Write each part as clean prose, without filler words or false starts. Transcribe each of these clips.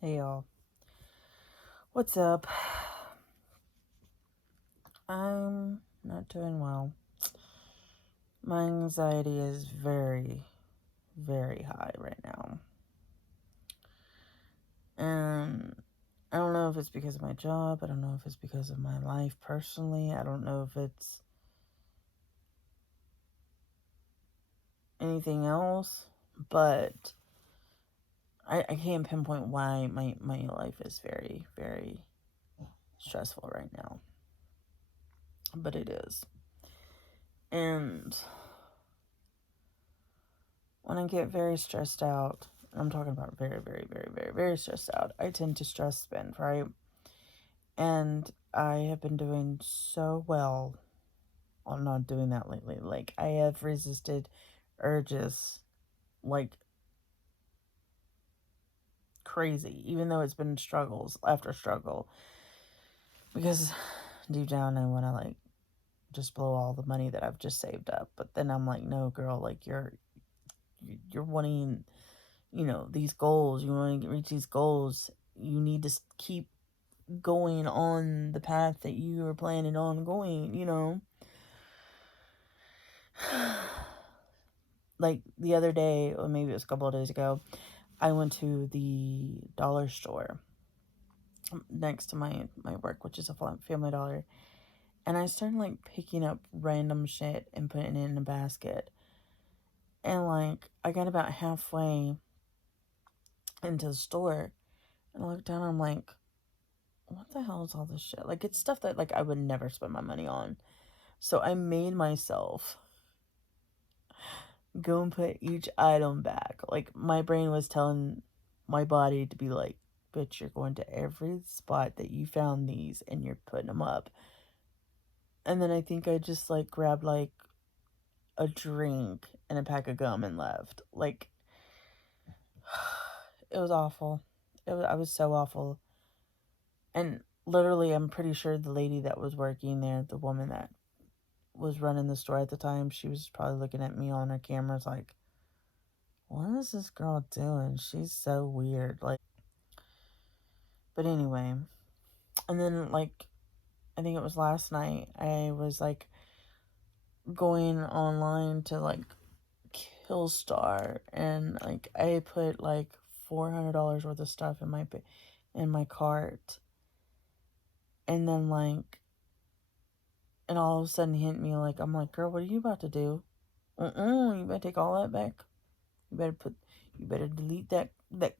Hey y'all, what's up? I'm not doing well. My anxiety is very, very high right now. And I don't know if it's because of my job. I don't know if it's because of my life personally. I don't know if it's anything else. But I can't pinpoint why my life is very, very stressful right now. But it is. And when I get very stressed out, I'm talking about very, very, very, very, very stressed out, I tend to stress spend, right? And I have been doing so well on not doing that lately. Like, I have resisted urges like crazy, even though it's been struggles after struggle. Because deep down, I want to, like, just blow all the money that I've just saved up. But then I'm like, no, girl, like, you're wanting, these goals. You want to reach these goals. You need to keep going on the path that you are planning on going. Like the other day, or maybe it was a couple of days ago, I went to the dollar store next to my work, which is a Family Dollar, and I started like picking up random shit and putting it in a basket. And like I got about halfway into the store, and I looked down and I'm like, what the hell is all this shit? Like, it's stuff that like I would never spend my money on. So I made myself go and put each item back. Like, my brain was telling my body to be like, bitch, you're going to every spot that you found these and you're putting them up. And then I think I just like grabbed like a drink and a pack of gum and left. Like, it was awful. I was so awful. And literally, I'm pretty sure the lady that was working there, the woman that was running the store at the time, she was probably looking at me on her cameras like, what is this girl doing? She's so weird. Like, but anyway, and then like I think it was last night, I was like going online to like Killstar, and like I put like $400 worth of stuff in my cart, and then like and all of a sudden hit me like, I'm like, girl, what are you about to do? You better take all that back. You better delete that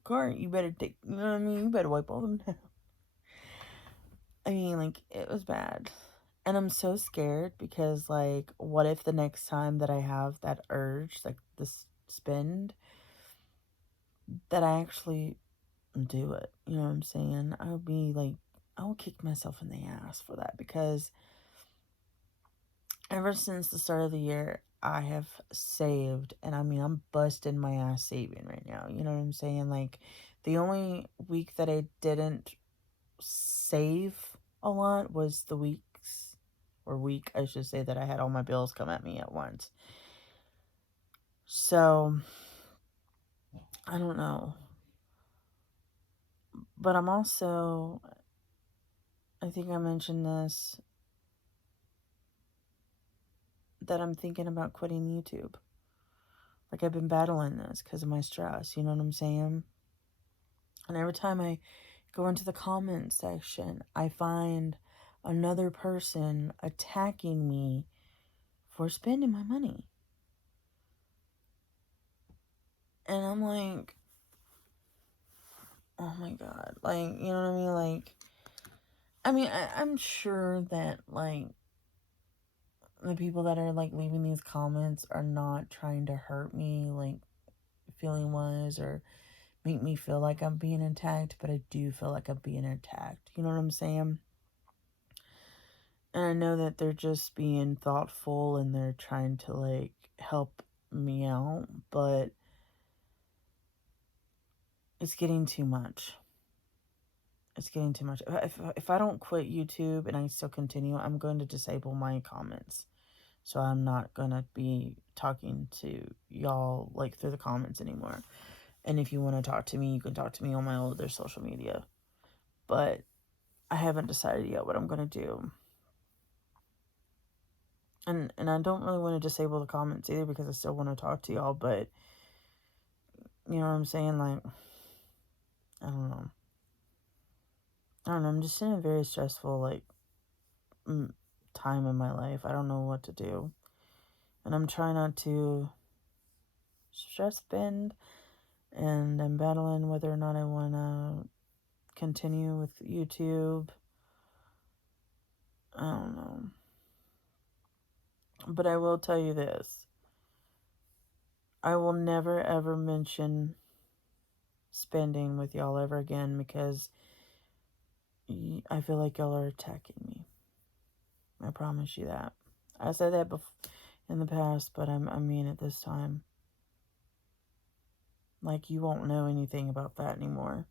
cart. You better take, you know what I mean? You better wipe all them down. I mean, like, it was bad. And I'm so scared because, like, what if the next time that I have that urge, like this spend, that I actually do it? You know what I'm saying? I will kick myself in the ass for that, because ever since the start of the year, I have saved, and I mean, I'm busting my ass saving right now. You know what I'm saying? Like, the only week that I didn't save a lot was the week, I should say, that I had all my bills come at me at once. So, I don't know. But I'm also, I think I mentioned this, that I'm thinking about quitting YouTube. Like, I've been battling this because of my stress, you know what I'm saying? And every time I go into the comment section, I find another person attacking me for spending my money. And I'm like, oh my God. Like, you know what I mean? Like, I'm sure that, like, the people that are, like, leaving these comments are not trying to hurt me, like, feeling wise, or make me feel like I'm being attacked, but I do feel like I'm being attacked. You know what I'm saying? And I know that they're just being thoughtful and they're trying to, like, help me out, but it's getting too much. It's getting too much. If I don't quit YouTube and I still continue, I'm going to disable my comments. So I'm not going to be talking to y'all, like, through the comments anymore. And if you want to talk to me, you can talk to me on my other social media. But I haven't decided yet what I'm going to do. And I don't really want to disable the comments either, because I still want to talk to y'all. But, you know what I'm saying? Like, I don't know. I'm just in a very stressful, like, time in my life. I don't know what to do. And I'm trying not to stress bend. And I'm battling whether or not I want to continue with YouTube. I don't know. But I will tell you this. I will never ever mention spending with y'all ever again, because I feel like y'all are attacking me. I promise you that. I said that in the past, but I mean it this time. Like, you won't know anything about that anymore.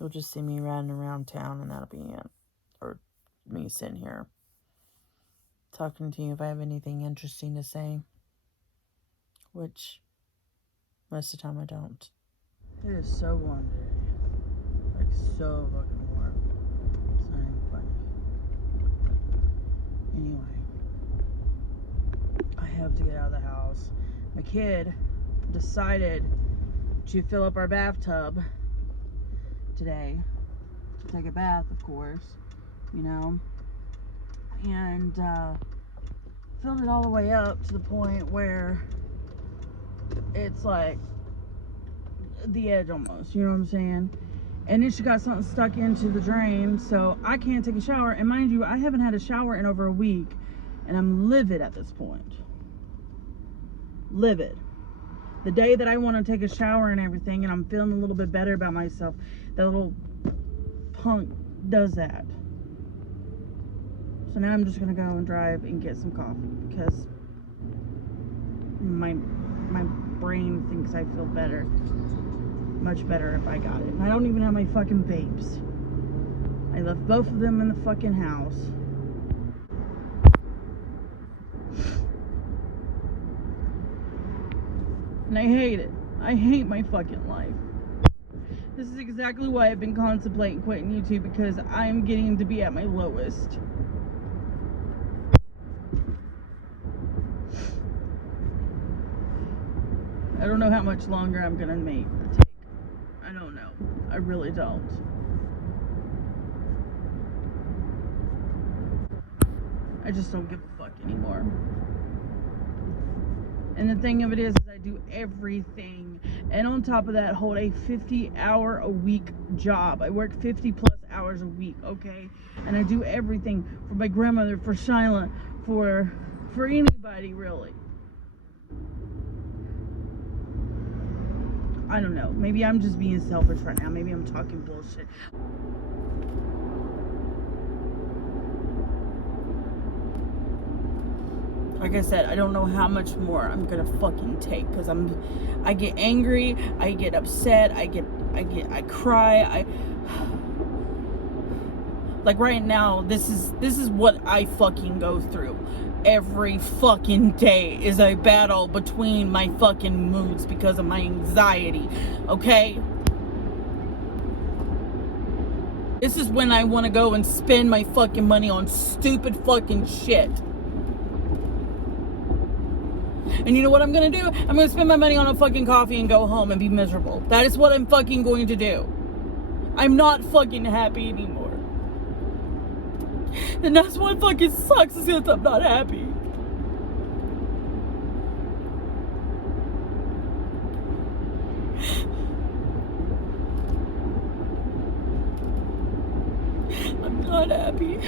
You'll just see me riding around town, and that'll be it. Or me sitting here talking to you if I have anything interesting to say. Which, most of the time I don't. It is so warm today. Like, so fucking warm. It's not even funny. Anyway, I have to get out of the house. My kid decided to fill up our bathtub today. To take a bath, of course. You know. And filled it all the way up to the point where it's like the edge almost, you know what I'm saying? And then she got something stuck into the drain, so I can't take a shower. And mind you, I haven't had a shower in over a week, and I'm livid at this point. Livid. The day that I want to take a shower and everything, and I'm feeling a little bit better about myself, that little punk does that. So now I'm just gonna go and drive and get some coffee, because my brain thinks I feel better, much better if I got it. And I don't even have my fucking vapes. I left both of them in the fucking house. And I hate it. I hate my fucking life. This is exactly why I've been contemplating quitting YouTube, because I'm getting to be at my lowest. I don't know how much longer I'm gonna take. I don't know. I really don't. I just don't give a fuck anymore. And the thing of it is I do everything. And on top of that, hold a 50-hour-a-week job. I work 50 plus hours a week, okay? And I do everything for my grandmother, for Shyla, for anybody, really. I don't know. Maybe I'm just being selfish right now. Maybe I'm talking bullshit. Like I said, I don't know how much more I'm gonna fucking take, because I get angry, I get upset, I cry, like right now, this is what I fucking go through. Every fucking day is a battle between my fucking moods because of my anxiety, okay? This is when I want to go and spend my fucking money on stupid fucking shit. And you know what I'm gonna do? I'm gonna spend my money on a fucking coffee and go home and be miserable. That is what I'm fucking going to do. I'm not fucking happy anymore. And that's what fucking sucks, is that I'm not happy. I'm not happy.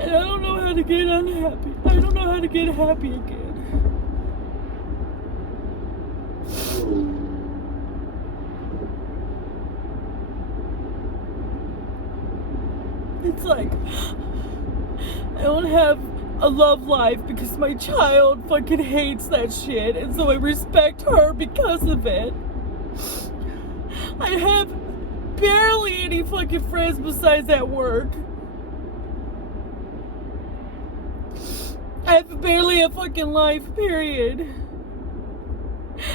And I don't know how to get unhappy. I don't know how to get happy again. It's like, I don't have a love life because my child fucking hates that shit, and so I respect her because of it. I have barely any fucking friends besides at work. I have barely a fucking life, period.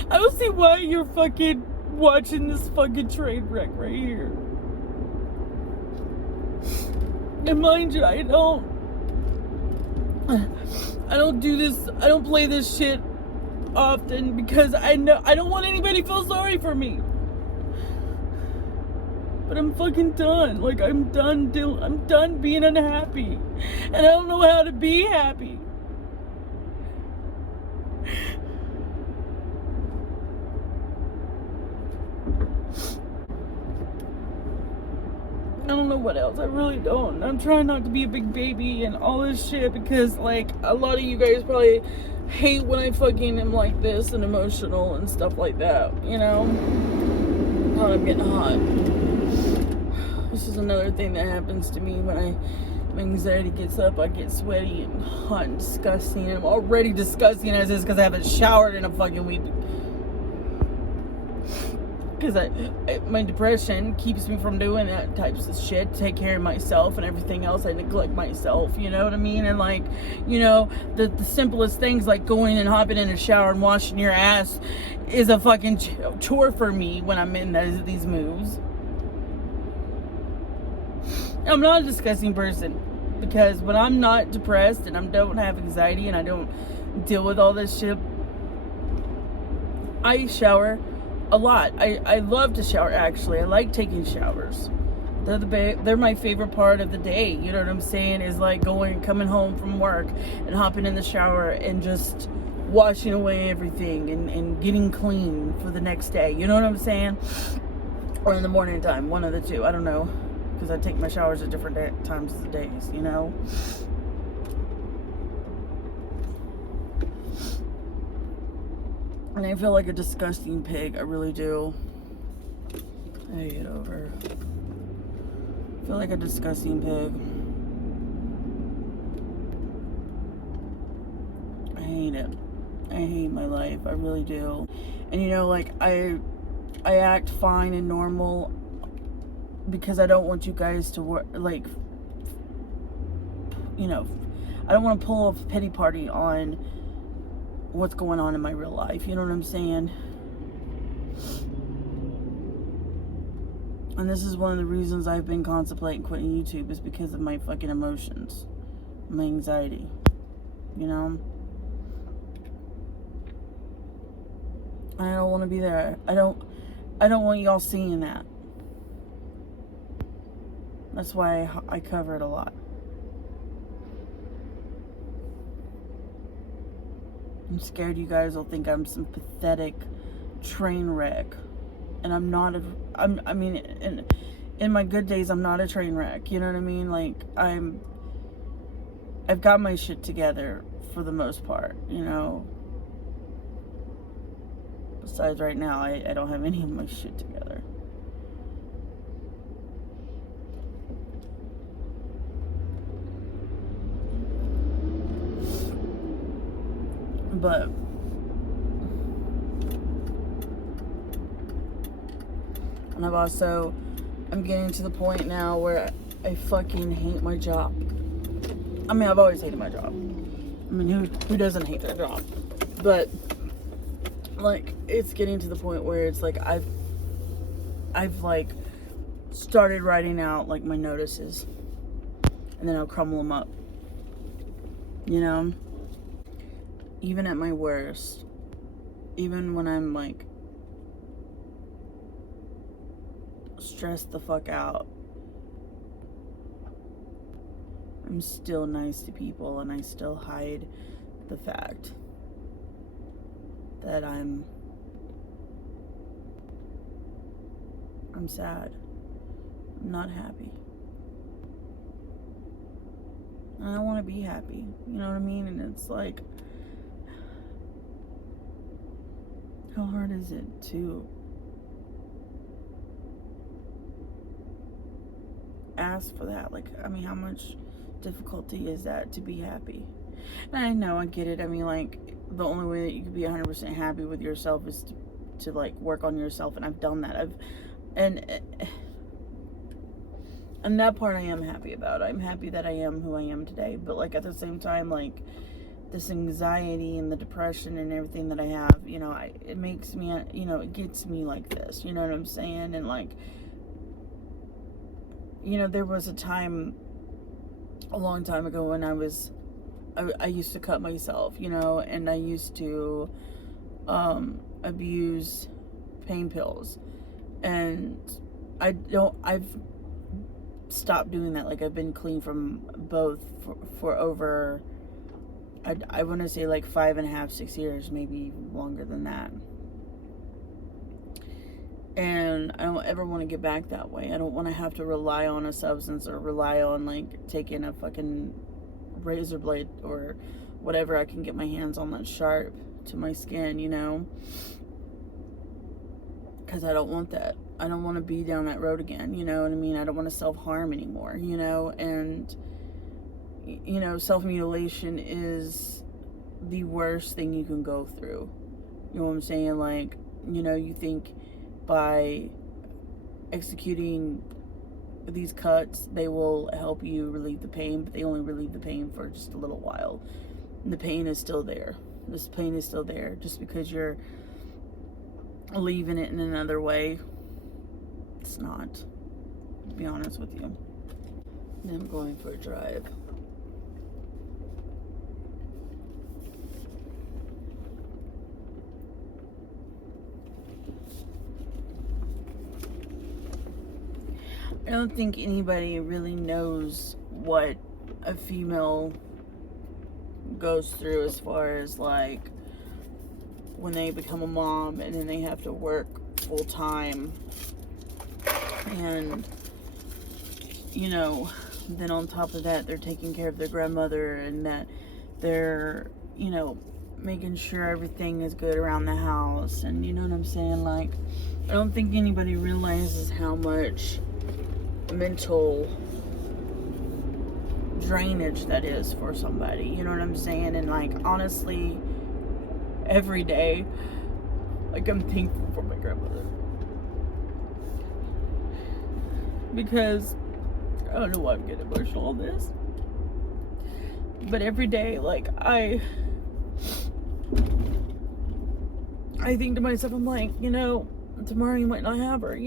I don't see why you're fucking watching this fucking train wreck right here. And mind you, I don't do this, I don't play this shit often because I know I don't want anybody to feel sorry for me. But I'm fucking done. Like, I'm done being unhappy. And I don't know how to be happy. I don't know what else. I really don't. I'm trying not to be a big baby and all this shit because, like, a lot of you guys probably hate when I fucking am like this and emotional and stuff like that, you know? Oh, I'm getting hot. This is another thing that happens to me when my anxiety gets up. I get sweaty and hot and disgusting. And I'm already disgusting as is because I haven't showered in a fucking week. Because my depression keeps me from doing that types of shit. Take care of myself and everything else. I neglect myself, you know what I mean? And like, you know, the simplest things like going and hopping in a shower and washing your ass is a fucking chore for me when I'm in these moves. I'm not a disgusting person because when I'm not depressed and I don't have anxiety and I don't deal with all this shit, I shower a lot. I love to shower, actually. I like taking showers. They're my favorite part of the day. You know what I'm saying? Is like coming home from work and hopping in the shower and just washing away everything and getting clean for the next day. You know what I'm saying? Or in the morning time, one of the two. I don't know. Because I take my showers at different times of the days, you know? And I feel like a disgusting pig. I really do. I hate it over. I feel like a disgusting pig. I hate it. I hate my life. I really do. And you know, like, I act fine and normal because I don't want you guys to work, like, you know, I don't want to pull off a pity party on what's going on in my real life. You know what I'm saying? And this is one of the reasons I've been contemplating quitting YouTube is because of my fucking emotions, my anxiety, you know? I don't want to be there. I don't want y'all seeing that. That's why I cover it a lot. I'm scared you guys will think I'm some pathetic train wreck. And I'm not I mean, in my good days, I'm not a train wreck. You know what I mean? Like, I've got my shit together for the most part, you know? Besides right now, I don't have any of my shit together. But and I'm getting to the point now where I fucking hate my job. I mean, I've always hated my job. I mean, who doesn't hate their job? But like, it's getting to the point where it's like I've like started writing out like my notices, and then I'll crumble them up. You know? Even at my worst, even when I'm like stressed the fuck out, I'm still nice to people, and I still hide the fact that I'm sad. I'm not happy. And I want to be happy. You know what I mean? And it's like, how hard is it to ask for that? Like, I mean, how much difficulty is that to be happy? And I know, I get it. I mean, like, the only way that you can be 100% happy with yourself is to like work on yourself, and I've done that. And that part I am happy about. I'm happy that I am who I am today. But like, at the same time, like, this anxiety and the depression and everything that I have, it makes me, it gets me like this, you know what I'm saying? And like, there was a time a long time ago when I used to cut myself, and I used to abuse pain pills, and I've stopped doing that. Like, I've been clean from both for over, I want to say like 5.5, 6 years, maybe longer than that. And I don't ever want to get back that way. I don't want to have to rely on a substance or rely on like taking a fucking razor blade or whatever I can get my hands on that's sharp to my skin, because I don't want that. I don't want to be down that road again, you know what I mean? I don't want to self-harm anymore, and self-mutilation is the worst thing you can go through. You know what I'm saying? Like, you think by executing these cuts, they will help you relieve the pain, but they only relieve the pain for just a little while. And the pain is still there. This pain is still there. Just because you're leaving it in another way, it's not, to be honest with you. And I'm going for a drive. I don't think anybody really knows what a female goes through as far as like when they become a mom and then they have to work full time, and then on top of that they're taking care of their grandmother, and that they're making sure everything is good around the house, and you know what I'm saying. Like, I don't think anybody realizes how much mental drainage that is for somebody, you know what I'm saying. And like, honestly, every day, like, I'm thankful for my grandmother, because I don't know why I'm getting emotional on this, but every day, like, I think to myself, I'm like, tomorrow you might not have her,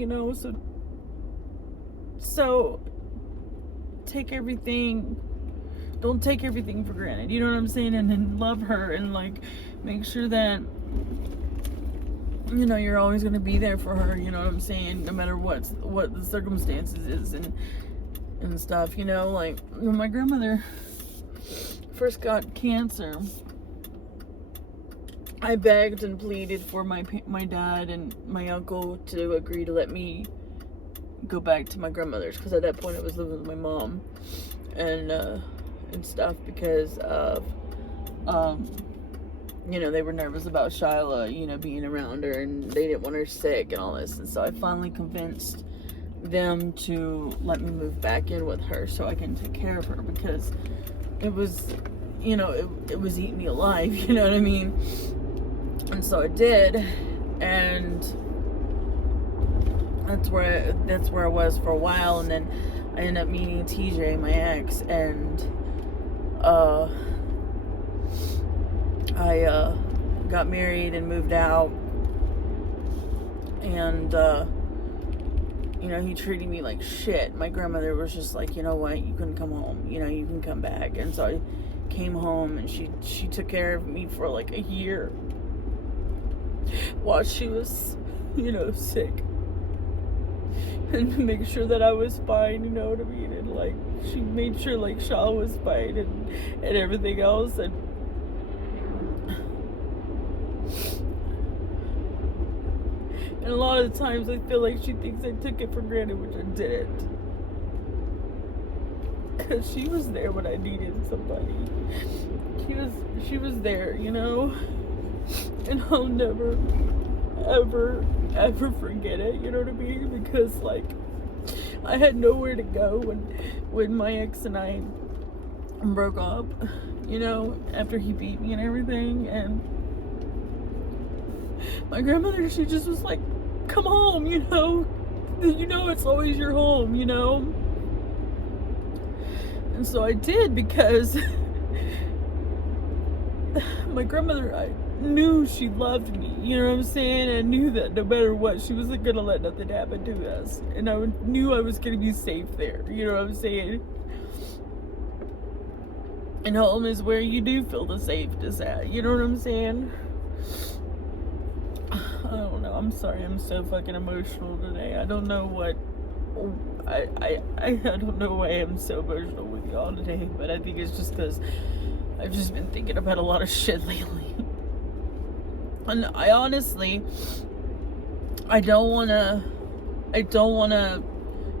so don't take everything for granted, you know what I'm saying, and then love her, and like, make sure that you're always going to be there for her, you know what I'm saying, no matter what the circumstances is, and stuff, like, when my grandmother first got cancer, I begged and pleaded for my dad and my uncle to agree to let me go back to my grandmother's, because at that point I was living with my mom and stuff, because of they were nervous about Shyla being around her, and they didn't want her sick and all this, and so I finally convinced them to let me move back in with her so I can take care of her, because it was it was eating me alive, you know what I mean. And so I did, and that's where I was for a while, and then I ended up meeting TJ, my ex, and I got married and moved out, and he treated me like shit. My grandmother was just like, you know what, you can come home, you can come back. And so I came home, and she took care of me for like a year while she was sick, and to make sure that I was fine, you know what I mean. And like, she made sure like Shaw was fine, and everything else. And a lot of the times I feel like she thinks I took it for granted, which I didn't, because she was there when I needed somebody. She was there, and I'll never ever forget it, you know what I mean, because like, I had nowhere to go when my ex and I broke up, after he beat me and everything. And my grandmother, she just was like, come home, it's always your home, and so I did, because my grandmother, I knew she loved me, you know what I'm saying? I knew that no matter what, she wasn't gonna let nothing happen to us, and I knew I was gonna be safe there, you know what I'm saying? And home is where you do feel the safest at, you know what I'm saying? I don't know, I'm sorry, I'm so fucking emotional today. I don't know what, I don't know why I'm so emotional with y'all today, but I think it's just because I've just been thinking about a lot of shit lately. And I honestly, I don't wanna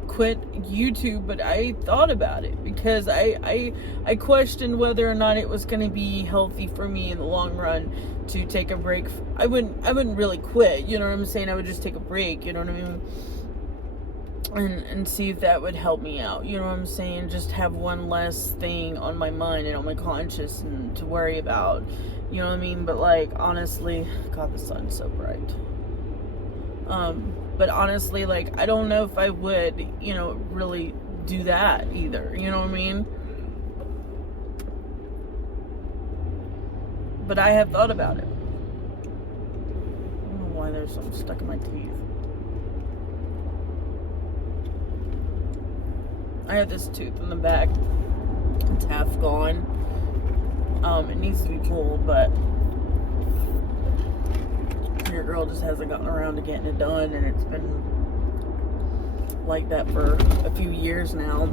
quit YouTube, but I thought about it because I questioned whether or not it was gonna be healthy for me in the long run to take a break. I wouldn't really quit, you know what I'm saying? I would just take a break, you know what I mean? And see if that would help me out, you know what I'm saying? Just have one less thing on my mind and on my conscience and to worry about, you know what I mean? But like, honestly, God, the sun's so bright. But honestly, like, I don't know if I would, you know, really do that either, you know what I mean? But I have thought about it. I don't know why there's something stuck in my teeth. I have this tooth in the back. It's half gone. It needs to be pulled, but your girl just hasn't gotten around to getting it done, and it's been like that for a few years now.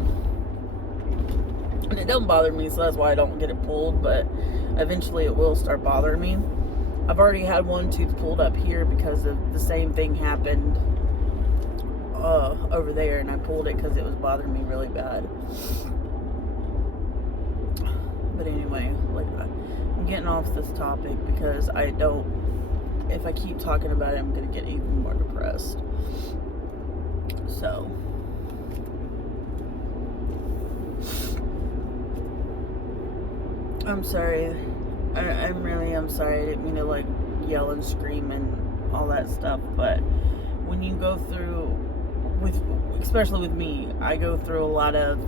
And it don't bother me, so that's why I don't get it pulled, but eventually it will start bothering me. I've already had one tooth pulled up here because of the same thing happened over there, and I pulled it because it was bothering me really bad. But anyway, like, I'm getting off this topic because if I keep talking about it, I'm gonna get even more depressed. So I'm sorry. I'm sorry. I didn't mean to like yell and scream and all that stuff, but when you go through especially with me, I go through a lot of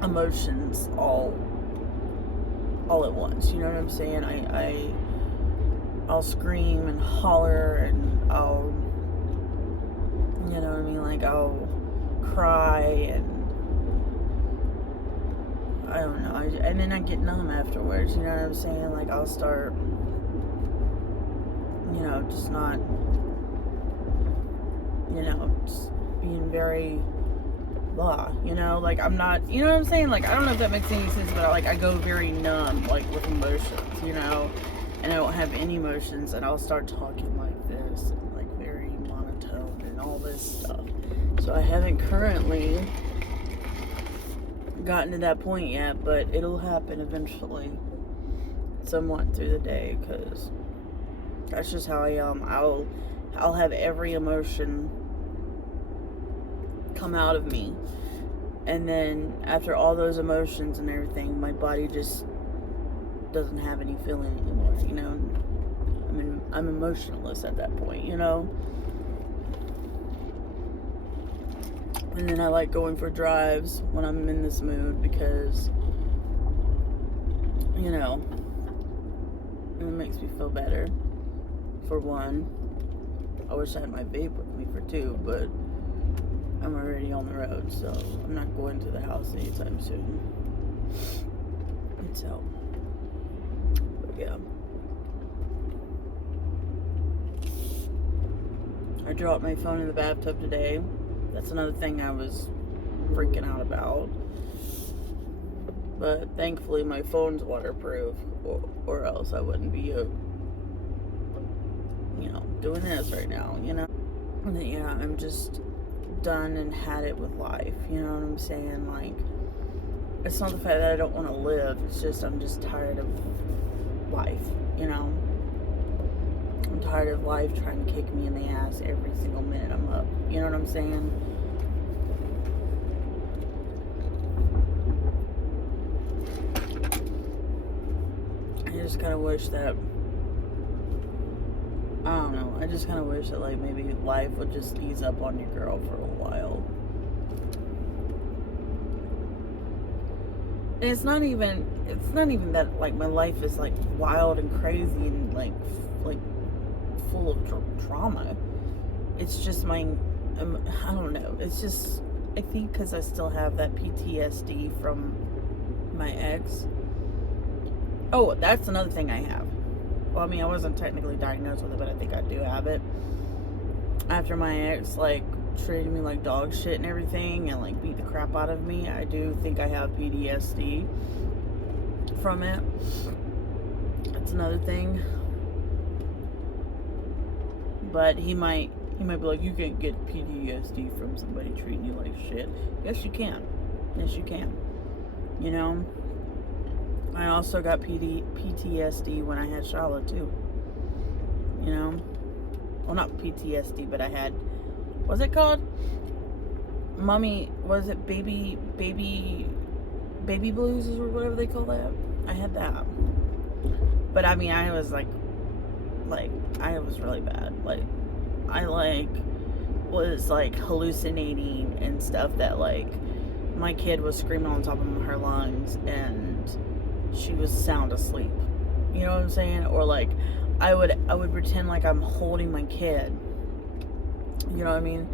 emotions all at once, you know what I'm saying? I'll scream and holler, and I'll, you know what I mean, like, I'll cry, and I don't know, and then I get numb afterwards, you know what I'm saying? Like, I'll start, you know, just not, you know, just being very blah, you know, like, I'm not, you know what I'm saying? Like, I don't know if that makes any sense, but I go very numb, like, with emotions, you know, and I don't have any emotions, and I'll start talking like this, and like very monotone and all this stuff. So I haven't currently gotten to that point yet, but it'll happen eventually, somewhat through the day, because that's just how I am. I'll have every emotion come out of me, and then after all those emotions and everything, my body just doesn't have any feeling anymore, you know. I mean, I'm emotionless at that point, you know. And then I like going for drives when I'm in this mood because, you know, it makes me feel better, for one. I wish I had my vape with me for two, but I'm already on the road, so I'm not going to the house anytime soon. So, but yeah. I dropped my phone in the bathtub today. That's another thing I was freaking out about. But thankfully my phone's waterproof, or else I wouldn't be, you know, doing this right now, you know. And yeah, I'm just done and had it with life, you know what I'm saying? Like, it's not the fact that I don't want to live, it's just I'm just tired of life, you know. I'm tired of life trying to kick me in the ass every single minute I'm up, you know what I'm saying? I just kind of wish that, I don't know, I just kind of wish that, like, maybe life would just ease up on your girl for a while. And it's not even that like my life is like wild and crazy and like full of trauma. It's just I don't know. It's just, I think because I still have that PTSD from my ex. Oh, that's another thing I have. Well, I mean, I wasn't technically diagnosed with it, but I think I do have it. After my ex, like, treated me like dog shit and everything and, like, beat the crap out of me, I do think I have PTSD from it. That's another thing. But he might be like, you can't get PTSD from somebody treating you like shit. Yes, you can. Yes, you can. You know? I also got PTSD when I had Charlotte, too. You know? Well, not PTSD, but I had, what's it called? Mommy, was it baby blues or whatever they call that? I had that. But I mean, I was like, I was really bad. Like, I was like hallucinating and stuff that like my kid was screaming on top of her lungs and she was sound asleep. You know what I'm saying? Or like I would pretend like I'm holding my kid. You know what I mean?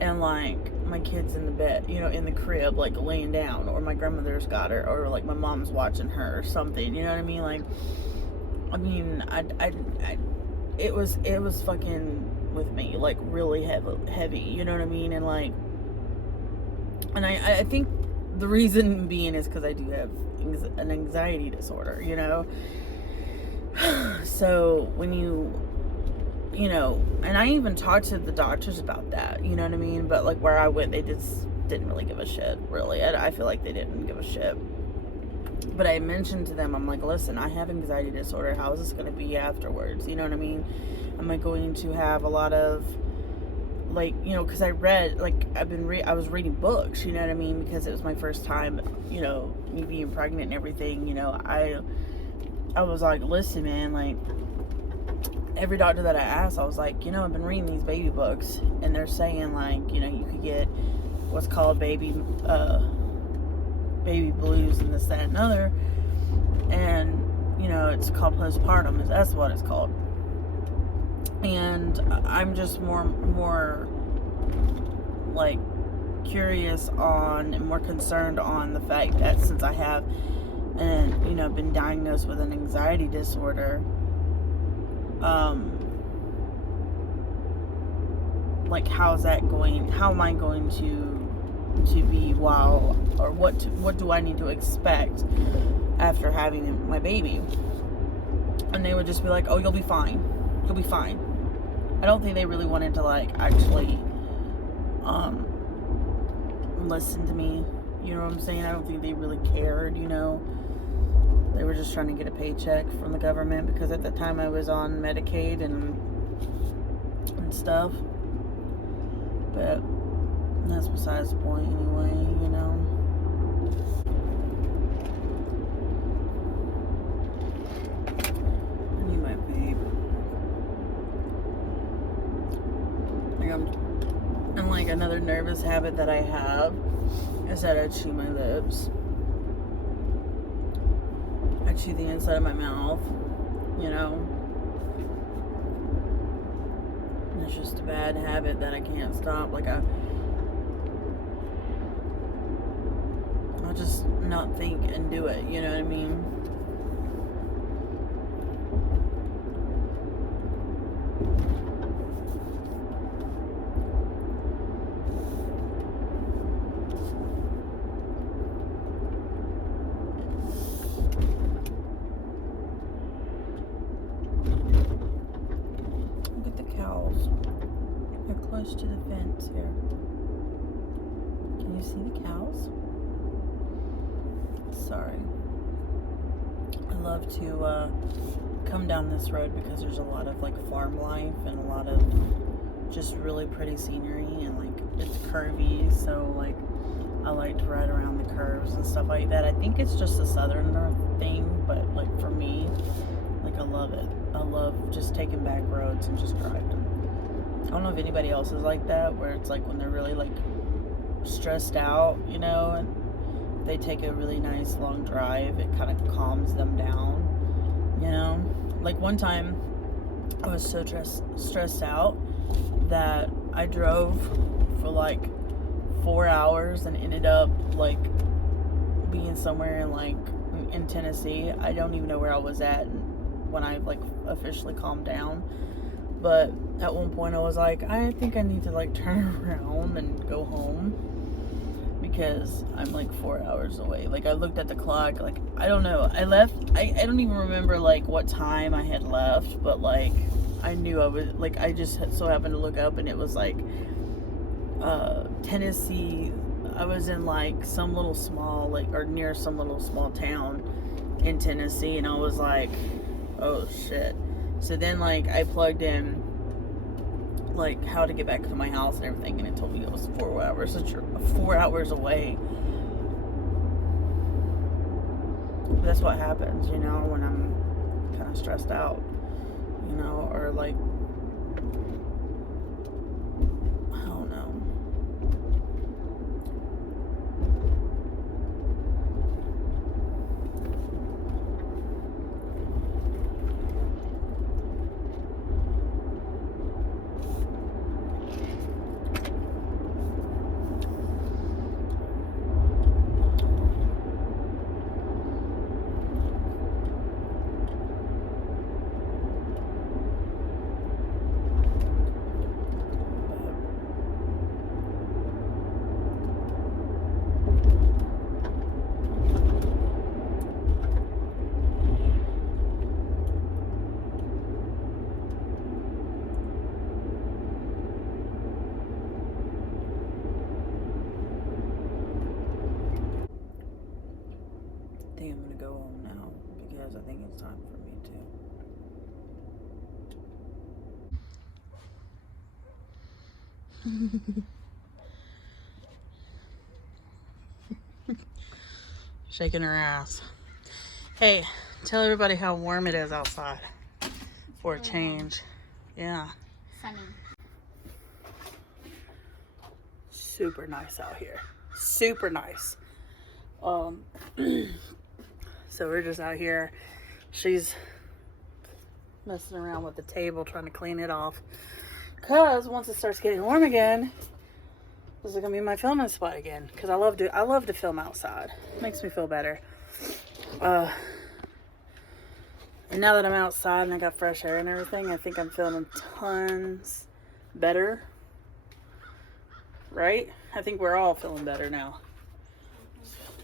And like my kid's in the bed, you know, in the crib, like laying down, or my grandmother's got her, or like my mom's watching her or something. You know what I mean? Like, I mean, it was fucking with me, like really heavy. You know what I mean? And like, and I think the reason being is because I do have an anxiety disorder. You know. So when you know, and I even talked to the doctors about that, you know what I mean? But like where I went, they just didn't really give a shit, really. I feel like they didn't give a shit. But I mentioned to them, I'm like, listen, I have anxiety disorder. How is this going to be afterwards? You know what I mean? Am I going to have a lot of, like, you know, because I read, like, I was reading books, you know what I mean? Because it was my first time, you know, me being pregnant and everything, you know, I was like, listen, man, like, every doctor that I asked, I was like, you know, I've been reading these baby books, and they're saying, like, you know, you could get what's called baby blues and this, that, and another, and, you know, it's called postpartum, that's what it's called. And I'm just more like curious on and more concerned on the fact that since I have and you know been diagnosed with an anxiety disorder, like how am I going to be while, or what do I need to expect after having my baby? And they would just be like, oh, you'll be fine. I don't think they really wanted to like actually listen to me, you know what I'm saying? I don't think they really cared, you know. They were just trying to get a paycheck from the government, because at the time I was on Medicaid and stuff. But that's besides the point anyway, you know. I need my babe. And like another nervous habit that I have is that I chew my lips. I chew the inside of my mouth, you know. And it's just a bad habit that I can't stop. Like I'll just not think and do it, you know what I mean? They're close to the fence here. Can you see the cows? Sorry. I love to come down this road because there's a lot of like farm life and a lot of just really pretty scenery, and like it's curvy, so like I like to ride around the curves and stuff like that. I think it's just a southerner thing, but like for me, like I love it. I love just taking back roads and just driving. I don't know if anybody else is like that, where it's like when they're really like stressed out, you know, and they take a really nice long drive, it kind of calms them down, you know? Like one time, I was so stressed out that I drove for like 4 hours and ended up like being somewhere in Tennessee. I don't even know where I was at when I like officially calmed down. But at one point I was like, I think I need to like turn around and go home because I'm like 4 hours away. Like I looked at the clock, like I don't know. I left I don't even remember like what time I had left, but like I knew I was like I just so happened to look up and it was like Tennessee. I was in like some little small like or near some little small town in Tennessee, and I was like, oh shit. So then like I plugged in like how to get back to my house and everything, and it told me it was 4 hours. So 4 hours away. That's what happens, you know, when I'm kind of stressed out, you know, or like I don't know. I think I'm gonna go home now because I think it's time for me to. Shaking her ass. Hey, tell everybody how warm it is outside for a change. Yeah. Sunny. Super nice out here. Super nice. So we're just out here. She's messing around with the table, trying to clean it off. Cause once it starts getting warm again, this is gonna be my filming spot again. Cause I love to film outside. It makes me feel better. And now that I'm outside and I got fresh air and everything, I think I'm feeling tons better. Right? I think we're all feeling better now.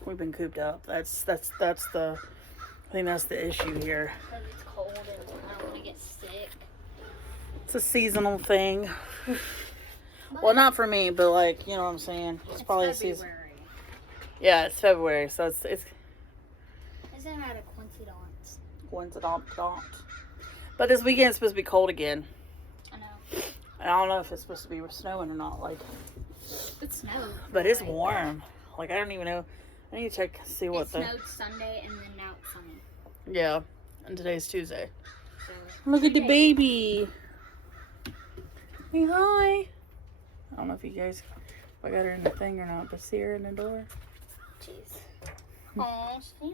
We've been cooped up. That's the I think that's the issue here. Because it's cold and I don't want to get sick. It's a seasonal thing. Well, not for me, but like, you know what I'm saying. It's probably February. a season. Yeah, it's February, so it's Isn't that a coincidence? coincidence. But this weekend it's supposed to be cold again. I know. I don't know if it's supposed to be snowing or not. Like, It snowed. but it's warm. Like I don't even know. I need to check see what it snowed Sunday and then now it's sunny. Yeah, and today's Tuesday. So, Look at the baby. Hey, hi. I don't know if you guys, if I got her in the thing or not, but see her in the door. jeez. Oh, stay on.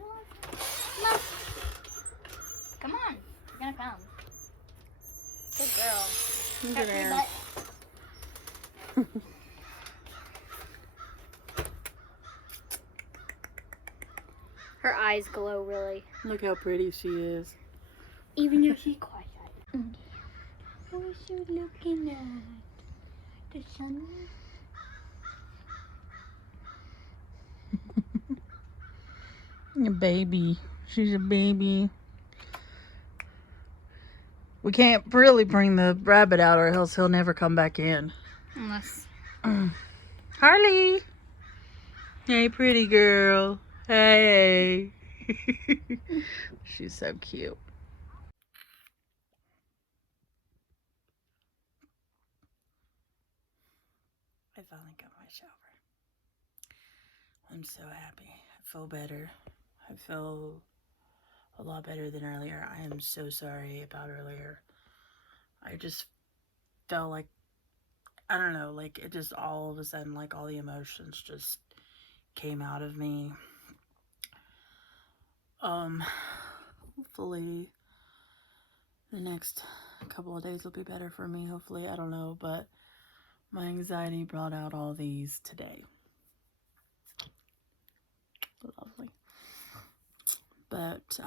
Come on. You're gonna come. Good girl. Look at Your her. butt. Her eyes glow really. Look how pretty she is. Even though she's quiet. What's you looking at? The sun? A baby. She's a baby. We can't really bring the rabbit out or else he'll never come back in. Unless. Harley. Hey, pretty girl. Hey. She's so cute. I finally got my shower. I'm so happy. I feel better. I feel a lot better than earlier. I am so sorry about earlier. I just felt like, I don't know, like it just all of a sudden, like all the emotions just came out of me. Hopefully the next couple of days will be better for me. Hopefully, I don't know, but my anxiety brought out all these today. Lovely. But,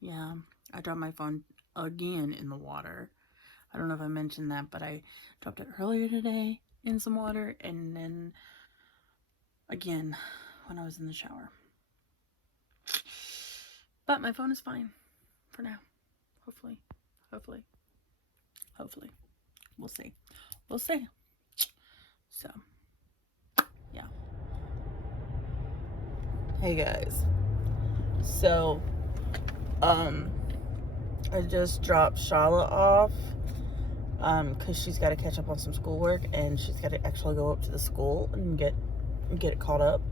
yeah, I dropped my phone again in the water. I don't know if I mentioned that, but I dropped it earlier today in some water, and then again when I was in the shower. But my phone is fine for now. Hopefully. We'll see. So, yeah. Hey guys. So, I just dropped Shala off, because she's got to catch up on some schoolwork, and she's got to actually go up to the school and get it caught up.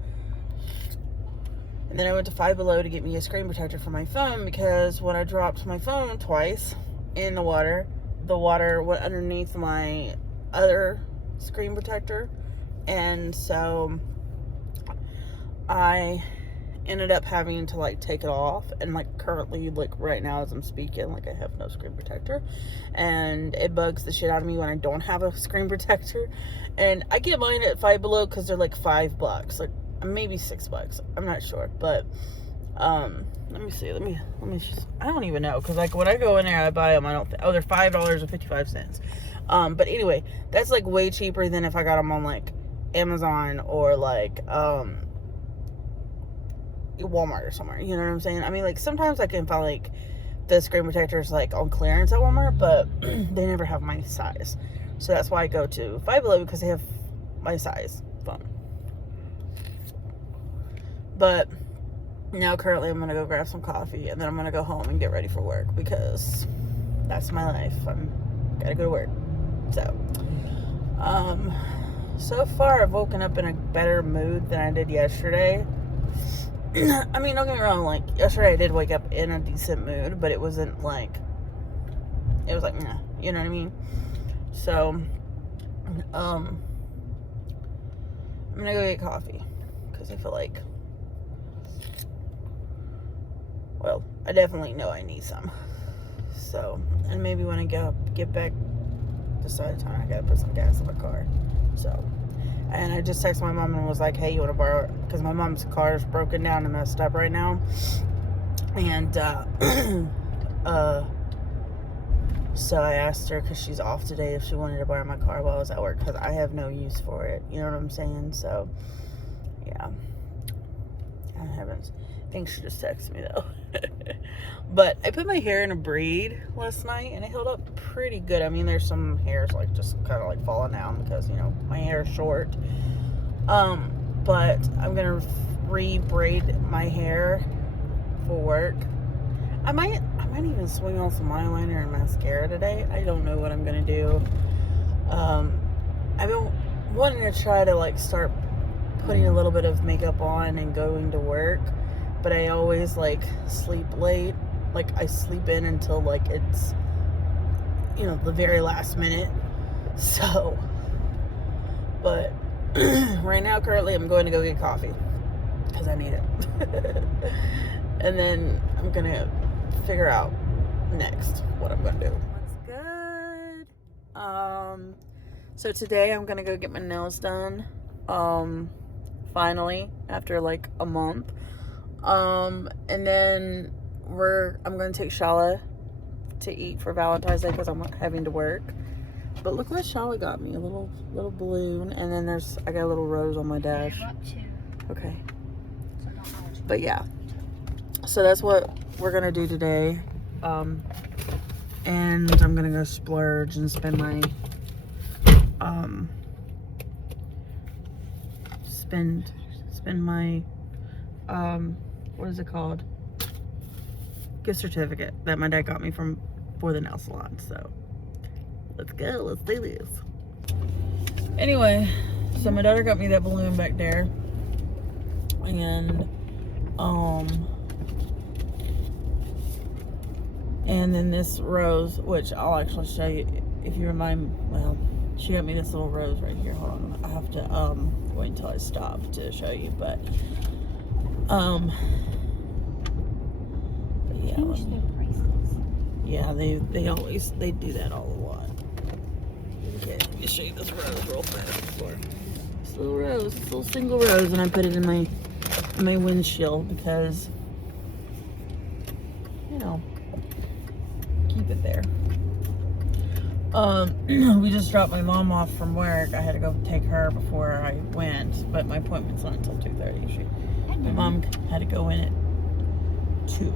And then I went to Five Below to get me a screen protector for my phone, because when I dropped my phone twice in the water went underneath my other screen protector, and so I ended up having to like take it off, and like currently, like right now as I'm speaking, like I have no screen protector, and it bugs the shit out of me when I don't have a screen protector. And I get mine at Five Below because they're like $5, like maybe $6, I'm not sure, but let me see, let me just, I don't even know, because like when I go in there I buy them, I don't they're $5.55. But anyway, that's like way cheaper than if I got them on like Amazon or like Walmart or somewhere, you know what I'm saying? I mean, like sometimes I can find like the screen protectors like on clearance at Walmart, but they never have my size, so that's why I go to Five Below, because they have my size phone. But now currently I'm gonna go grab some coffee, and then I'm gonna go home and get ready for work, because that's my life. Gotta go to work. So far I've woken up in a better mood than I did yesterday. I mean, don't get me wrong, like yesterday I did wake up in a decent mood, but it wasn't like, it was like, nah, you know what I mean? So I'm gonna go get coffee, because I feel like, well, I definitely know I need some. So, and maybe when I get back this side of town, I gotta put some gas in my car. So, and I just texted my mom and was like, hey, you want to borrow it? Because my mom's car is broken down and messed up right now. And so I asked her, because she's off today, if she wanted to borrow my car while I was at work, because I have no use for it, you know what I'm saying? So yeah, I haven't. I think she just texted me though. But I put my hair in a braid last night, and it held up pretty good. I mean, there's some hairs like just kind of like falling down, because you know my hair is short. But I'm gonna re-braid my hair for work. I might even swing on some eyeliner and mascara today. I don't know what I'm gonna do. I've been wanting to try to like start putting a little bit of makeup on and going to work, but I always like sleep late. Like I sleep in until like it's, you know, the very last minute. So, but right now currently I'm going to go get coffee, because I need it. And then I'm gonna figure out next what I'm gonna do. What's good? So today I'm gonna go get my nails done. Finally, after like a month. And then I'm gonna take Shala to eat for Valentine's Day, because I'm having to work. But look what Shala got me, a little balloon, and then I got a little rose on my dash. Okay. But yeah, so that's what we're gonna do today. And I'm gonna go splurge and spend my spend my what is it called, gift certificate that my dad got me for the nail salon. So let's go, let's do this. Anyway, so my daughter got me that balloon back there, and then this rose, which I'll actually show you if you remind. Well, she got me this little rose right here. Hold on, I have to wait until I stop to show you. But Um, yeah, Change their prices. yeah, they do that all a lot. Okay, let me show you this rose real fast before. This little rose, this little single rose, and I put it in my windshield because, you know, keep it there. We just dropped my mom off from work. I had to go take her before I went, but my appointment's not until 2:30. My mom had to go in at 2,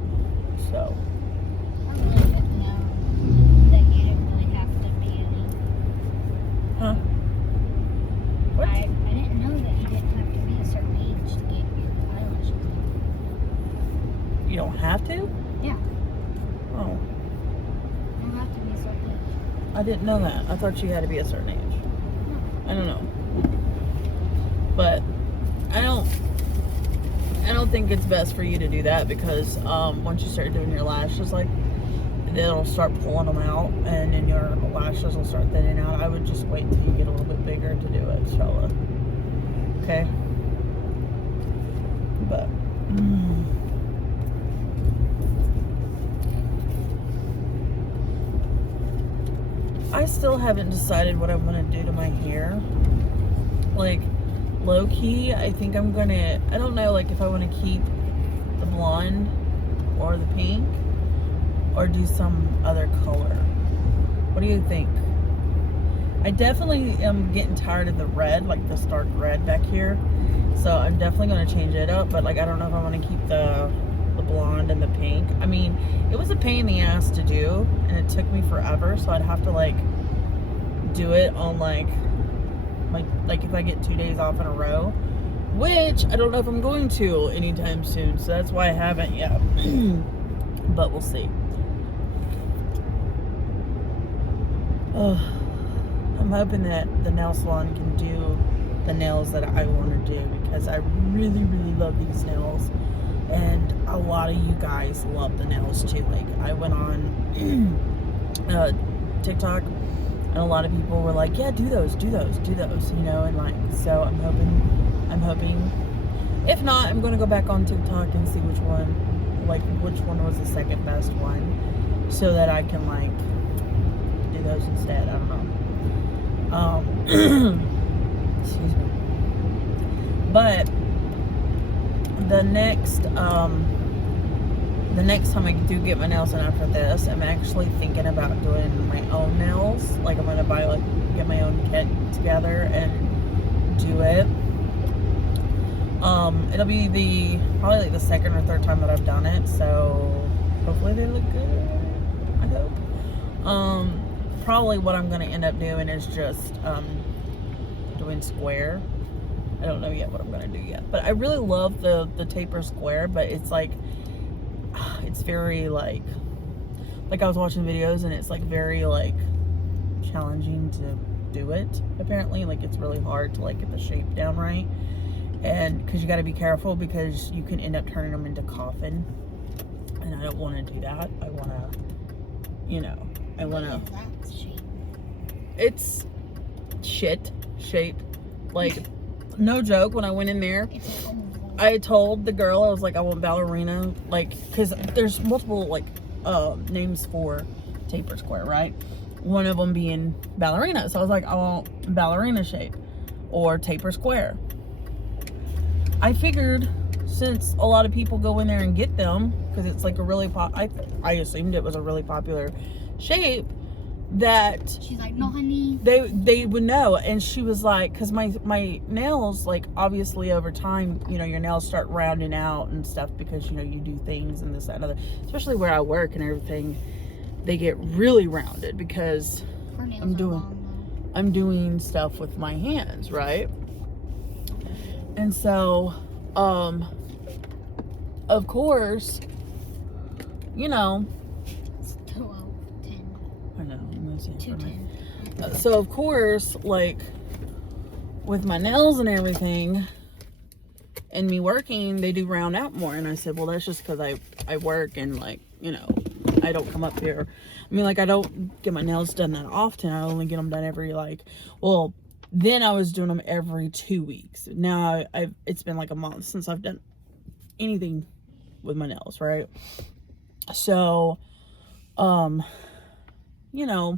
so. Huh? What? I didn't know that you didn't have to be a certain age to get your eyelashes done. You don't have to? Yeah. Oh, You don't have to be a certain age. I didn't know that. I thought you had to be a certain age. I don't know. But I don't think it's best for you to do that because once you start doing your lashes, like, it'll start pulling them out and then your lashes will start thinning out. I would just wait until you get a little bit bigger to do it, Stella. Okay? But I still haven't decided what I'm gonna do to my hair. Like, low key, I think I'm gonna, I don't know, like, if I want to keep the blonde or the pink or do some other color. What do you think? I definitely am getting tired of the red, like this dark red back here. So I'm definitely going to change it up, but like I don't know if I want to keep the blonde and the pink. I mean, it was a pain in the ass to do and it took me forever, so I'd have to like do it on like if I get 2 days off in a row, which I don't know if I'm going to anytime soon, so that's why I haven't yet. But we'll see. I'm hoping that the nail salon can do the nails that I want to do because I really, really love these nails. And a lot of you guys love the nails too. Like, I went on TikTok and a lot of people were like, yeah, do those, you know, and like, so I'm hoping, if not, I'm going to go back on TikTok and see which one was the second best one so that I can like do those instead. I don't know. Excuse me. But the next time I do get my nails done after this, I'm actually thinking about doing my own nails. Like, I'm gonna get my own kit together and do it. It'll be probably like the second or third time that I've done it, so hopefully they look good. I hope. Probably what I'm gonna end up doing is just doing square. I don't know yet what I'm gonna do yet, but I really love the taper square, but it's like it's very like I was watching videos and it's like very like challenging to do it apparently. Like, it's really hard to like get the shape down right, and because you got to be careful because you can end up turning them into coffin, and I don't want to do that. I want to, you know, it's shit shape. Like, no joke, when I went in there, I told the girl, I was like, I want ballerina, like, because there's multiple like names for taper square, right? One of them being ballerina. So I was like, I want ballerina shape or taper square. I figured since a lot of people go in there and get them because it's like a really I assumed it was a really popular shape, that she's like, no, honey, they would know. And she was like, because my nails, like, obviously over time, you know, your nails start rounding out and stuff because, you know, you do things and this, that, and other, especially where I work and everything, they get really rounded because I'm doing stuff with my hands, right? And so of course, you know, it's 12:10. I know, I'm gonna say it for me. 2:10. So of course, like, with my nails and everything and me working, they do round out more. And I said, well, that's just because I work and, like, you know, I don't come up here. I mean, like, I don't get my nails done that often. I only get them done every, like, well, then I was doing them every 2 weeks. Now it's been like a month since I've done anything with my nails, right? So, um, you know,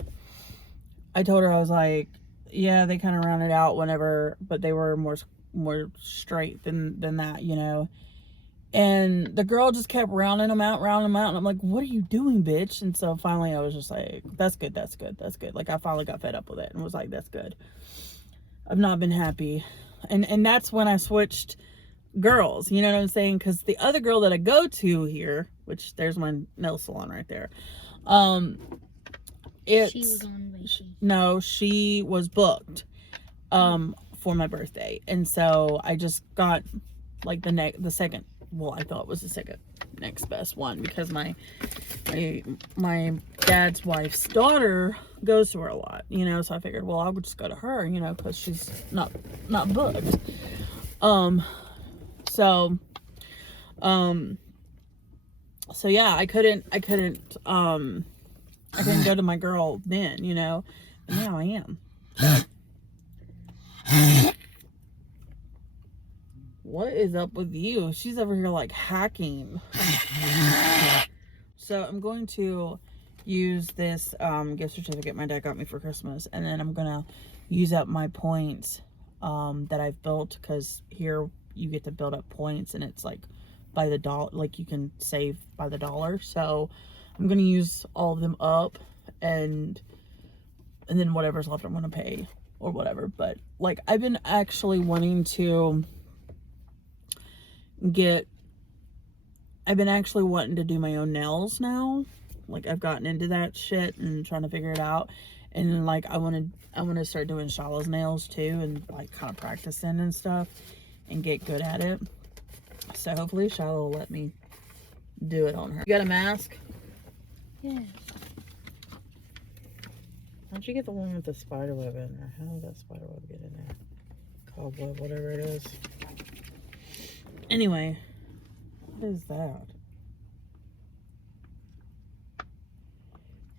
I told her, I was like, yeah, they kind of rounded out whenever, but they were more straight than that, you know. And the girl just kept rounding them out, and I'm like, what are you doing, bitch? And so finally I was just like, that's good, that's good, that's good. Like, I finally got fed up with it and was like, that's good. I've not been happy. And that's when I switched girls, you know what I'm saying? Because the other girl that I go to here, which there's my nail salon right there, she was on vacation. No, she was booked for my birthday. And so I just got like the second, well, I thought it was the second next best one, because my dad's wife's daughter goes to her a lot, you know. So I figured, well, I would just go to her, you know, because she's not booked. So yeah, I couldn't go to my girl then, you know, and now I am. What is up with you? She's over here like hacking. So I'm going to use this gift certificate my dad got me for Christmas, and then I'm gonna use up my points that I've built, because here you get to build up points, and it's like by the dollar, like you can save by the dollar. So I'm gonna use all of them up, and then whatever's left I'm gonna pay or whatever. But like, I've been actually wanting to do my own nails now. Like, I've gotten into that shit and trying to figure it out. And then, like, I want to start doing Shala's nails too, and like kind of practicing and stuff and get good at it. So hopefully Shala will let me do it on her. You got a mask? Yeah. How'd you get the one with the spider web in there? How did that spider web get in there? Cobweb, whatever it is. Anyway, what is that?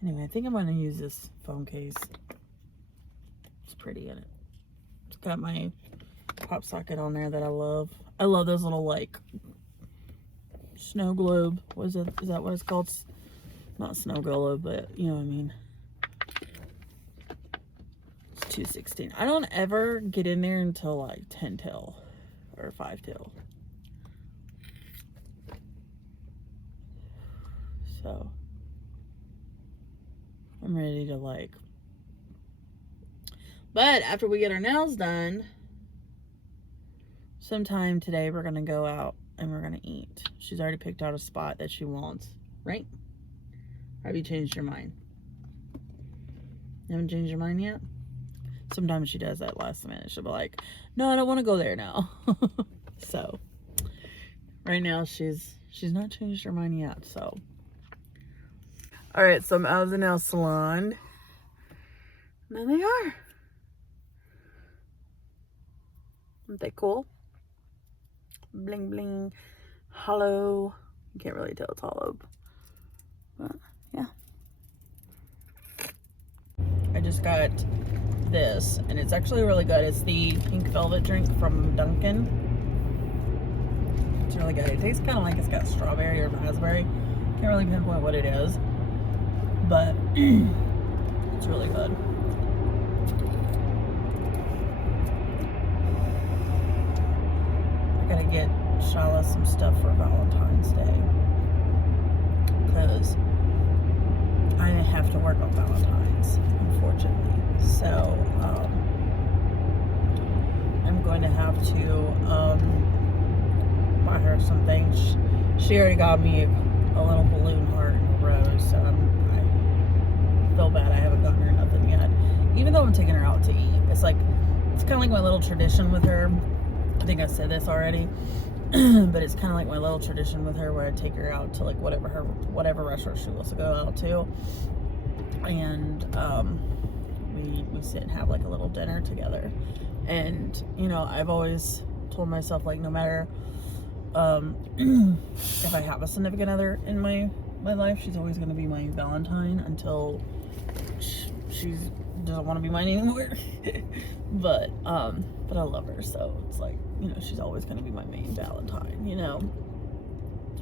Anyway, I think I'm going to use this phone case. It's pretty in it. It's got my pop socket on there that I love. I love those little, like, snow globe. What is it? Is that what it's called? Not snow globe, but you know what I mean. It's 216. I don't ever get in there until like 10 till or 5 till. So I'm ready to like, but after we get our nails done, sometime today we're gonna go out and we're gonna eat. She's already picked out a spot that she wants, right? Or have you changed your mind? You haven't changed your mind yet? Sometimes she does that last minute. She'll be like, no, I don't want to go there now. So right now she's not changed her mind yet. So all right, so I'm out of the nail salon. And there they are. Aren't they cool? Bling bling, hollow. You can't really tell it's hollow, but yeah. I just got this, and it's actually really good. It's the pink velvet drink from Dunkin'. It's really good. It tastes kind of like it's got strawberry or raspberry. Can't really pinpoint what it is, but it's really good. I gotta get Shala some stuff for Valentine's Day, because I have to work on Valentine's, unfortunately. So I'm going to have to buy her some things. She already got me a little balloon heart and a rose, so I feel bad I haven't gotten her nothing yet. Even though I'm taking her out to eat, it's kind of like my little tradition with her. I think I said this already, but it's kind of like my little tradition with her, where I take her out to like whatever restaurant she wants to go out to, and we sit and have like a little dinner together. And you know, I've always told myself, like, no matter if I have a significant other in my life, she's always going to be my Valentine until she doesn't want to be mine anymore. but I love her, so it's like, you know, she's always going to be my main Valentine, you know.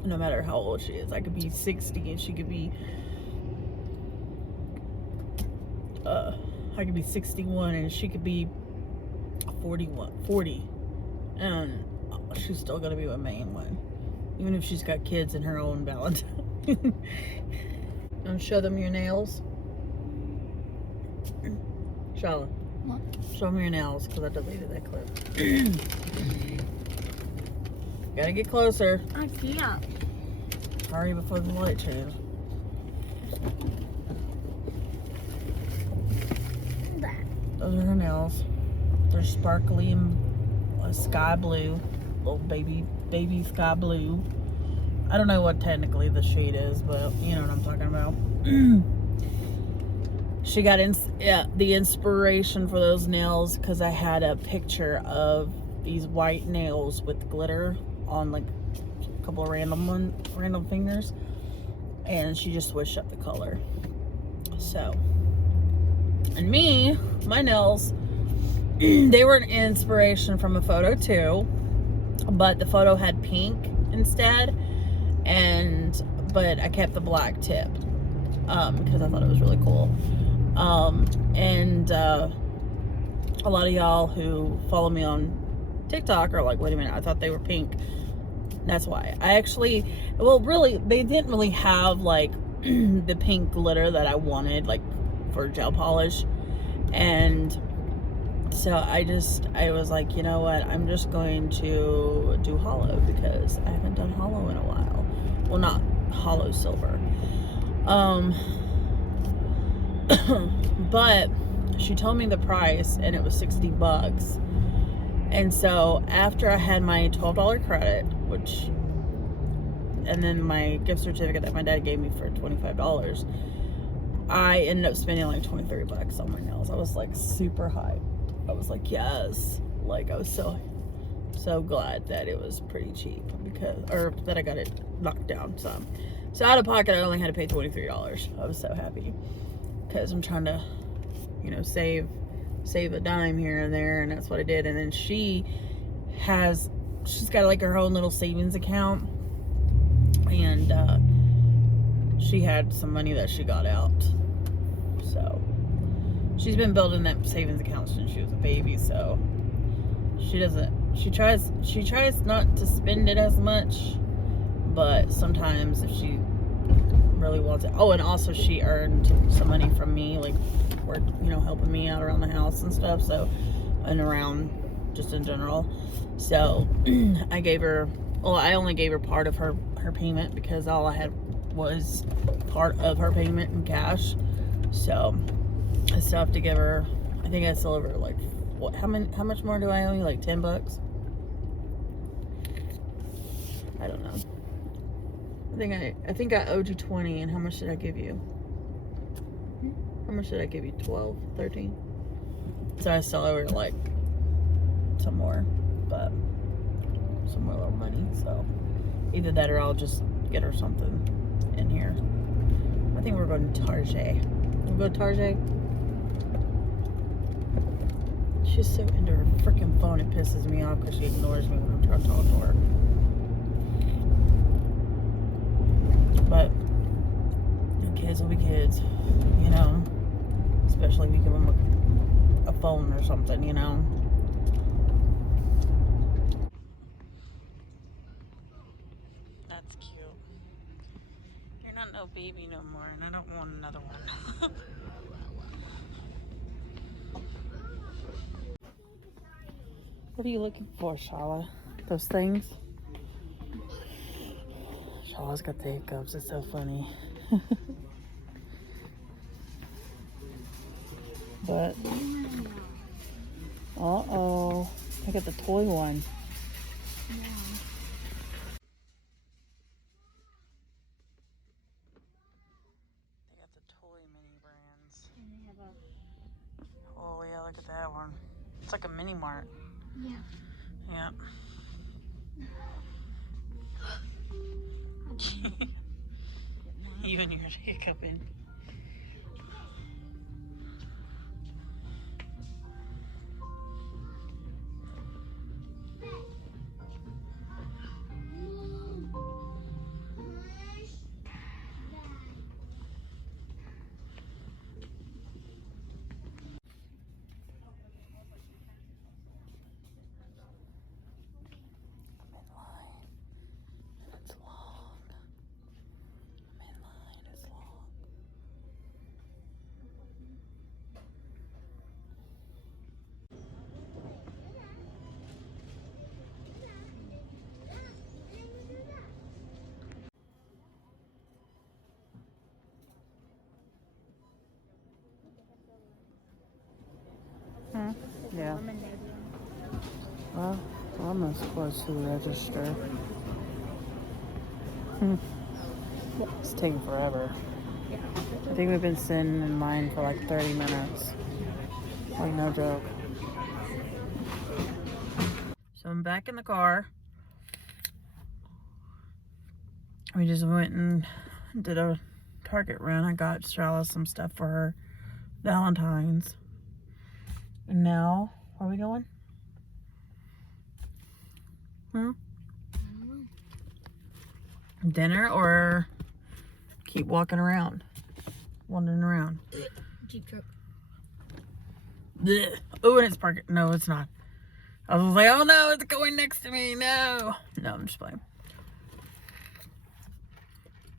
no matter how old she is. I could be 60 and she could be, I could be 61 and she could be 40, and she's still gonna be my main one, even if she's got kids and her own Valentine. And show them your nails. Charlotte. What? Show me your nails, because I deleted that clip. Gotta get closer. I can't. Hurry before the light change. Those are her nails. They're sparkly and sky blue. Little baby sky blue. I don't know what technically the shade is, but you know what I'm talking about. She got the inspiration for those nails because I had a picture of these white nails with glitter on like a couple of random fingers, and she just switched up the color. So, and my nails, they were an inspiration from a photo too, but the photo had pink instead, but I kept the black tip because I thought it was really cool. A lot of y'all who follow me on TikTok are like, wait a minute, I thought they were pink. That's why. Really, they didn't really have like the pink glitter that I wanted, like for gel polish. And so I was like, you know what, I'm just going to do hollow because I haven't done hollow in a while. Well, not hollow silver. But she told me the price and it was $60. And so after I had my $12 credit, and then my gift certificate that my dad gave me for $25, I ended up spending like $23 on my nails. I was like super hyped. I was like, yes. Like I was so glad that it was pretty cheap that I got it knocked down some. So out of pocket, I only had to pay $23. I was so happy because I'm trying to, save a dime here and there, and that's what I did. And then she's got like her own little savings account, and she had some money that she got out, so she's been building that savings account since she was a baby. So she tries not to spend it as much, but sometimes if she really wants it. Oh, and also she earned some money from me, like for helping me out around the house and stuff, so, and around just in general. So I only gave her part of her payment because all I had was part of her payment in cash. So I still have to give her, I think I still owe her like, how much more do I owe you? Like $10? I don't know. I think I owed you 20, and how much did I give you? How much did I give you? 12, 13? So I still owe her like some more little money. So either that or I'll just get her something in here. I think we're going to Target. We'll go to Target. She's so into her freaking phone, it pisses me off because she ignores me when I'm trying to talk to her. But kids will be kids, especially if you give them a phone or something, That's cute. You're not no baby no more, and I don't want another one. What are you looking for, Shala? Those things? Shala's got the hiccups. It's so funny. But, uh-oh. I got the toy one. They got the toy mini brands. Oh, yeah, look at that one. It's like a mini mart. Yeah. Yeah. You and your hiccuping. Hmm? It's Yeah. lemonade. Well, we're almost close to the register. Hmm. It's taking forever. Yeah. I think we've been sitting in line for like 30 minutes. Like, no joke. So I'm back in the car. We just went and did a Target run. I got Charlotte some stuff for her Valentine's. And now, where are we going? Dinner or keep walking around? Wandering around. Jeep truck. Oh, and it's parked. No, it's not. I was like, oh no, it's going next to me. No. No, I'm just playing.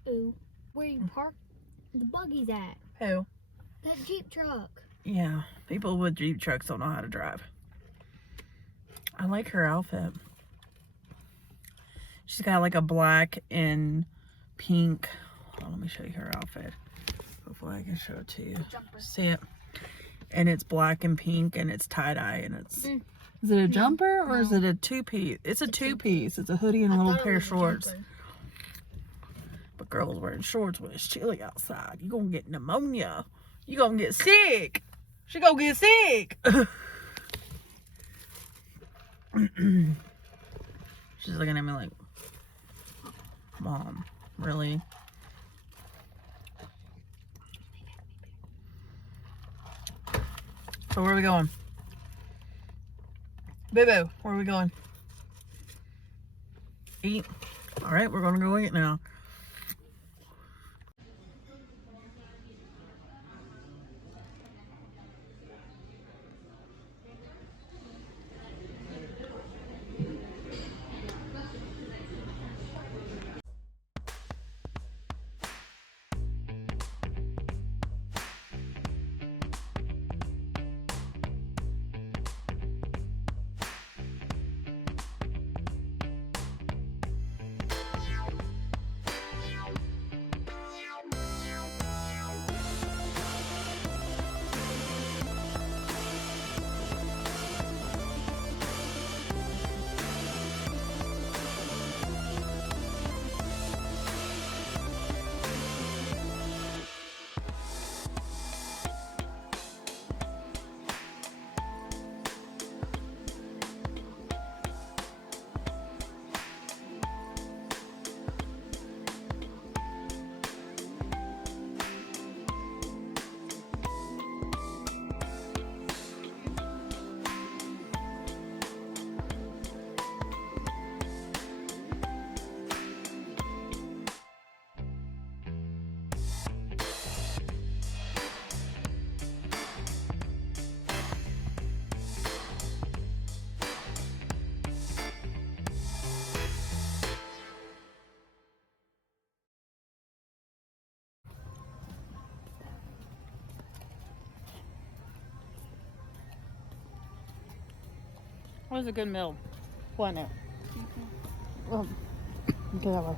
Ooh. Where you park the buggies at? Who? That Jeep truck. Yeah, people with Jeep trucks don't know how to drive. I like her outfit. She's got like a black and pink. Hold on, let me show you her outfit. Hopefully I can show it to you. Jumper. See it? And it's black and pink and it's tie-dye and it's... Is it a jumper or is it a two-piece? It's a two-piece. It's a hoodie and a little pair of shorts. But girls wearing shorts when it's chilly outside. You gonna get pneumonia. You gonna get sick. She gonna get sick. She's looking at me like, Mom, really? So where are we going? Boo-boo, where are we going? Eat. All right, we're gonna go eat now. It was a good meal, wasn't it? Well, get that way.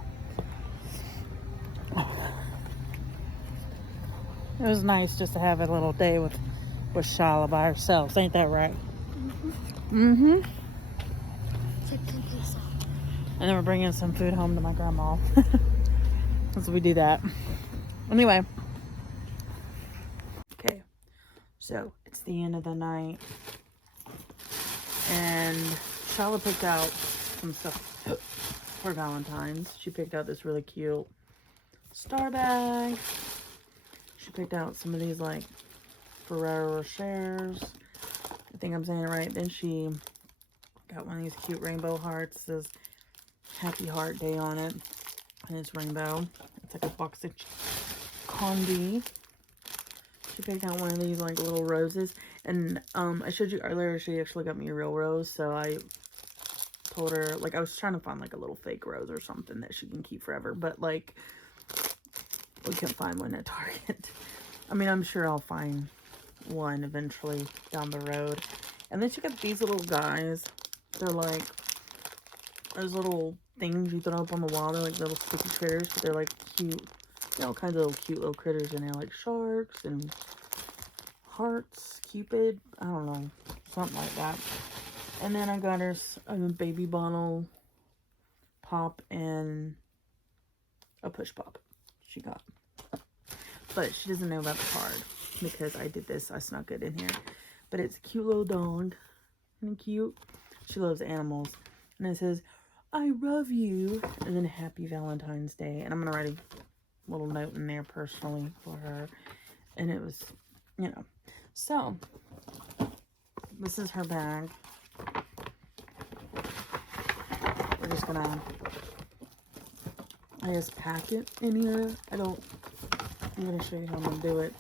It was nice just to have a little day with Shala by ourselves. Ain't that right? Mm-hmm. And then we're bringing some food home to my grandma. So we do that. Anyway. Okay. So it's the end of the night. And Shala picked out some stuff for Valentine's. She picked out this really cute star bag. She picked out some of these like Ferrero Rochers. I think I'm saying it right. Then she got one of these cute rainbow hearts. It says Happy Heart Day on it. And it's rainbow. It's like a box of candy. She picked out one of these like little roses. And I showed you earlier, she actually got me a real rose. So I told her, like, I was trying to find like a little fake rose or something that she can keep forever. But like, we couldn't find one at Target. I mean, I'm sure I'll find one eventually down the road. And then she got these little guys. They're like those little things you throw up on the wall. They're like little sticky critters, but they're like cute. You know, all kinds of little cute little critters in there, like sharks and hearts, Cupid, I don't know, something like that. And then I got her a baby bottle pop and a push pop she got. But she doesn't know about the card because I did this. I snuck it in here. But it's a cute little dog. Isn't it cute? She loves animals. And it says, I love you. And then Happy Valentine's Day. And I'm going to write a little note in there personally for her. And it was, you know. So, this is her bag. We're just going to, I guess, pack it in here. I'm going to show you how I'm going to do it.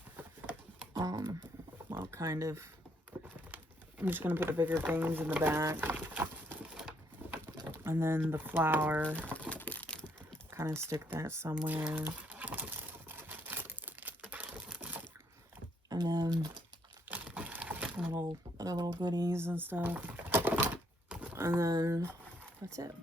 Well, kind of. I'm just going to put the bigger things in the back. And then the flower, kind of stick that somewhere. And then other little goodies and stuff. And then that's it.